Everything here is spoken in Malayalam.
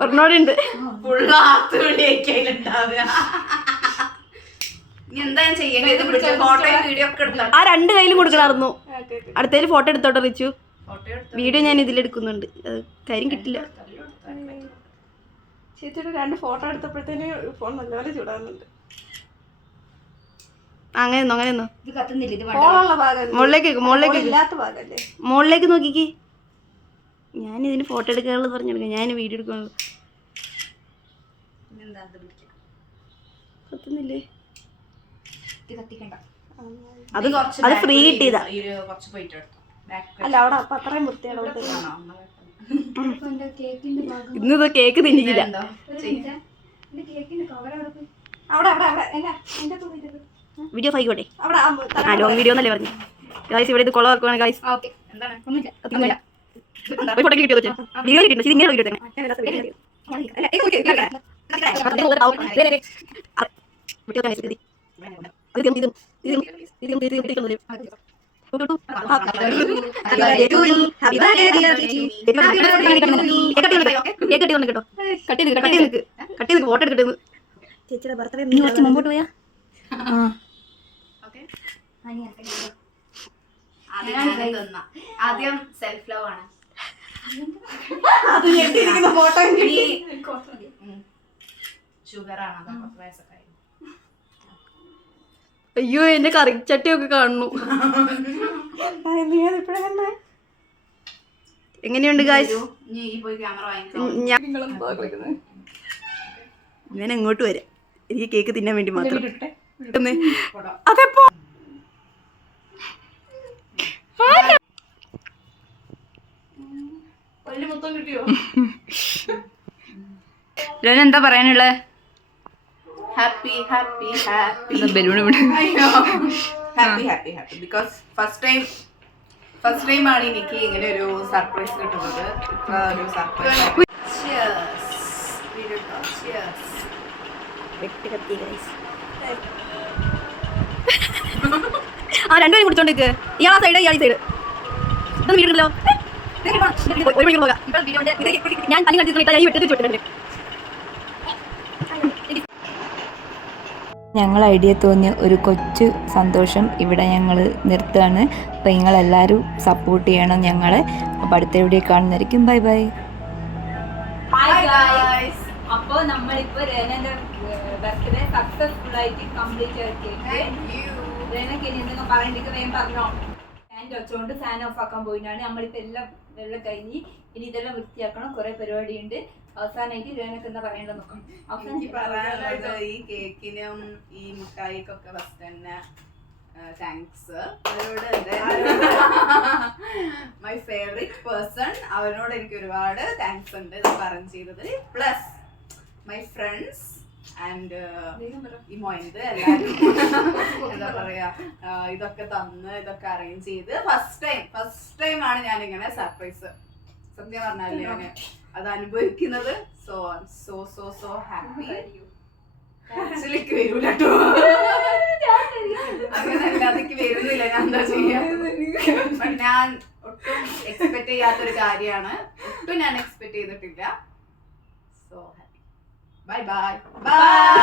ഒരെണ്ണോടുണ്ട്. ആ 2 കയ്യിലും കൊടുക്കണമായിരുന്നു. അടുത്തതിൽ ഫോട്ടോ എടുത്തോട്ടെ റിച്ചു. വീഡിയോ ഞാൻ ഇതിലെടുക്കുന്നുണ്ട്. കാര്യം കിട്ടില്ല. ചേച്ചിയുടെ 2 ഫോട്ടോ എടുത്തപ്പോഴത്തേന് ഫോൺ നല്ലപോലെ ചൂടാകുന്നുണ്ട്. അങ്ങനെയൊന്നോ മുകളിലേക്ക് നോക്കിക്കേ. ഞാൻ ഇതിന് ഫോട്ടോ എടുക്കാനുള്ളത് പറഞ്ഞെടുക്കാം. ഞാൻ വീഡിയോ എടുക്കാനുള്ളത് കത്തുന്നില്ലേ? അത് ഫ്രീ കിട്ടിയതാ. അല്ല അവിടെ അപ്പൊ അത്രയും വൃത്തിയാണ്. ഇന്നത് കേക്ക് തിന്നിക്കില്ല. വീഡിയോ ഫൈക്കോട്ടെ. ലോങ് വീഡിയോ എന്നല്ലേ പറഞ്ഞു ഗൈസ്. ഇവിടെ ഇത് കൊളവാക്കുവാണ് ഗൈസ്. ഫോട്ടോ കിട്ടിയോ? വീഡിയോ കിട്ടും. ഇത് ഇങ്ങനെ വീഡിയോ ഫോട്ടോ എടുക്കട്ടെ. ചേച്ചിയുടെ ബർത്ത്ഡേ കുറച്ച് മുമ്പോട്ട് പോയാ. ആദ്യം സെൽഫ് ലവ് ആണ്. ഫോട്ടോ ഷുഗർ ആണ്. വയസ്സൊക്കെ. അയ്യോ എന്റെ കറിച്ചട്ടിയൊക്കെ കാണുന്നു. എങ്ങനെയുണ്ട് ഗായ്സ്? ഞാൻ അങ്ങോട്ട് വരാം. എനിക്ക് കേക്ക് തിന്നാൻ വേണ്ടി മാത്രം. അതെപ്പോ എന്താ പറയാനുള്ളത്? Happy happy happy. Balloon happy happy happy because first time ആണ് എനിക്ക് ഇങ്ങനെ ഒരു സർപ്രൈസ് കിട്ടുന്നത്. ഇത്ര ഒരു സർപ്രൈസ്. ആ 2 പേരും കുടിച്ചോണ്ടിരിക്കുക. ഇയാളാ സൈഡ് ഇയാളീ സൈഡ്. ഇതൊന്നും വീട്ടിലോ ഞാൻ തനി വിട്ടിട്ടുണ്ട്. ഞങ്ങൾ ഐഡിയ തോന്നിയ ഒരു കൊച്ചു സന്തോഷം ഇവിടെ ഞങ്ങൾ നിർത്തുകയാണ്. അപ്പോൾ നിങ്ങളെല്ലാവരും സപ്പോർട്ട് ചെയ്യണം ഞങ്ങളെ. അപ്പോൾ അടുത്ത വീഡിയോ കാണുന്നതായിരിക്കും. Bye bye. അപ്പോൾ നമ്മളിപ്പോൾ രേനന്റെ ബർത്ത്ഡേ സക്സസ്ഫുൾ ആയിട്ട് കംപ്ലീറ്റ് ആക്കിയിട്ട് രേനക്ക് ഇനി എന്തെങ്കിലും പറയണ്ടെങ്കിൽ വേഗം പറഞ്ഞോ. ഫാൻ വെച്ചുകൊണ്ട് ഫാൻ ഓഫ് ആക്കാൻ പോയിട്ടാണ്. നമ്മളിപ്പോൾ എല്ലാം കഴിഞ്ഞ് ഇനി ഇതെല്ലാം വൃത്തിയാക്കണം. കുറെ പരിപാടിയുണ്ട്. അവസാനമായിട്ട് രേനക്ക് എന്താ പറയേണ്ടത് നോക്കാം. പറയാനുള്ളത് ഈ കേക്കിനും ഈ മിഠായിക്കൊക്കെ ഫസ്റ്റ് തന്നെ താങ്ക്സ്. അവരോട് മൈ ഫേവറേറ്റ് പേഴ്സൺ, അവനോട് എനിക്ക് ഒരുപാട് താങ്ക്സ് ഉണ്ട് ഇത് പറഞ്ഞു ചെയ്തത്. പ്ലസ് മൈ ഫ്രണ്ട്സ് ആൻഡ് ഈ മൊയന്ത് എല്ലാവരും എന്താ പറയാ ഇതൊക്കെ തന്ന് ഇതൊക്കെ അറേഞ്ച് ചെയ്ത് ഫസ്റ്റ് ടൈം ആണ് ഞാൻ ഇങ്ങനെ സർപ്രൈസ് സത്യം പറഞ്ഞാല് ഞാന് അത് അനുഭവിക്കുന്നത്. So happy. ആക്ച്വലിക്ക് വരൂല കേട്ടോ, അങ്ങനെയല്ല, അതൊക്കെ വരുന്നില്ല. ഞാൻ എന്താ ചെയ്യാ, ഞാൻ ഒട്ടും എക്സ്പെക്ട് ചെയ്യാത്തൊരു കാര്യമാണ്. ഒട്ടും ഞാൻ എക്സ്പെക്ട് ചെയ്തിട്ടില്ല. So happy. Bye bye bye.